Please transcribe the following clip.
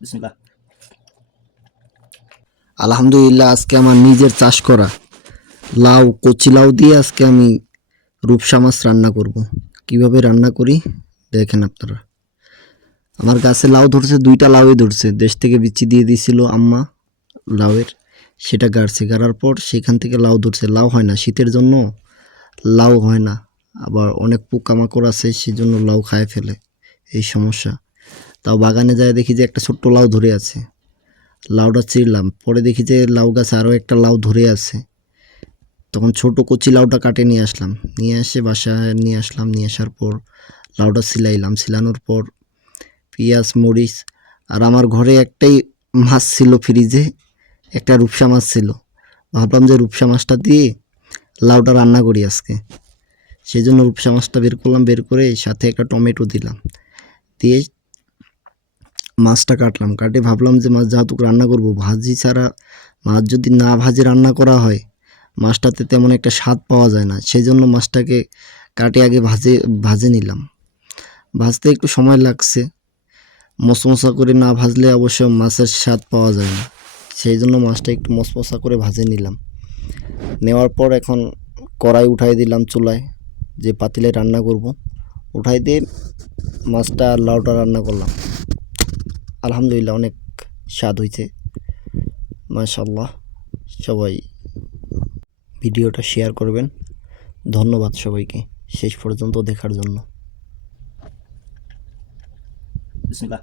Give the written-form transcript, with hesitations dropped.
বিসমিল্লাহ। আলহামদুলিল্লাহ, আজকে আমার নিজের চাষ করা লাউ, কচি লাউ দিয়ে আজকে আমি রূপসা মাছ রান্না করব। কিভাবে রান্না করি দেখেন আপনারা। আমার গাছে লাউ ধরছে, 2টা লাউই ধরছে। দেশ থেকে বিচি দিয়ে দিয়েছিল আম্মা লাউয়ের, সেটা গাড়ছে, গাড়ার পর সেখান থেকে লাউ ধরছে। লাউ হয় না, শীতের জন্য লাউ হয় না, আবার অনেক পোকামাকড় আছে, সেজন্য লাউ খায় ফেলে, এই সমস্যা। তাও বাগানে যায় দেখি যে একটা ছোট্ট লাউ ধরে আছে, লাউটা চিরলাম, পরে দেখি যে লাউ গাছে আরও একটা লাউ ধরে আছে। তখন ছোট কচি লাউটা কাটে নিয়ে আসলাম, নিয়ে এসে বাসায় নিয়ে আসলাম। নিয়ে আসার পর লাউটা ছিলাইলাম, ছিলানোর পর পেঁয়াজ, মরিচ, আর আমার ঘরে একটাই মাছ ছিল ফ্রিজে, একটা রূপসা মাছ ছিল। ভাবলাম যে রূপসা মাছটা দিয়ে লাউটা রান্না করি আজকে, সেই জন্য রূপসা মাছটা বের করলাম, বের করে সাথে একটা টমেটো দিলাম, দিয়ে মাছটা কাটলাম। কাটে ভাবলাম যে মাছ যেহেতু রান্না করব, ভাজি ছাড়া মাছ যদি না ভাজে রান্না করা হয় মাছটাতে তেমন একটা স্বাদ পাওয়া যায় না। সেই জন্য মাছটাকে কাটে আগে ভাজে নিলাম। ভাজতে একটু সময় লাগছে, মশমশা করে না ভাজলে অবশ্য মাছের স্বাদ পাওয়া যায় না। সেই জন্য মাছটা একটু মশমশা করে ভাজে নিলাম। নেওয়ার পর এখন কড়াই উঠাই দিলাম চুলায়, যে পাতিলে রান্না করব, উঠাই দিয়ে মাছটা আর লাউটা রান্না করলাম। আলহামদুলিল্লাহ, অনেক স্বাদ হয়েছে, মাশাআল্লাহ। সবাই ভিডিওটা শেয়ার করবেন। ধন্যবাদ সবাইকে শেষ পর্যন্ত দেখার জন্য। বিসমিল্লাহ।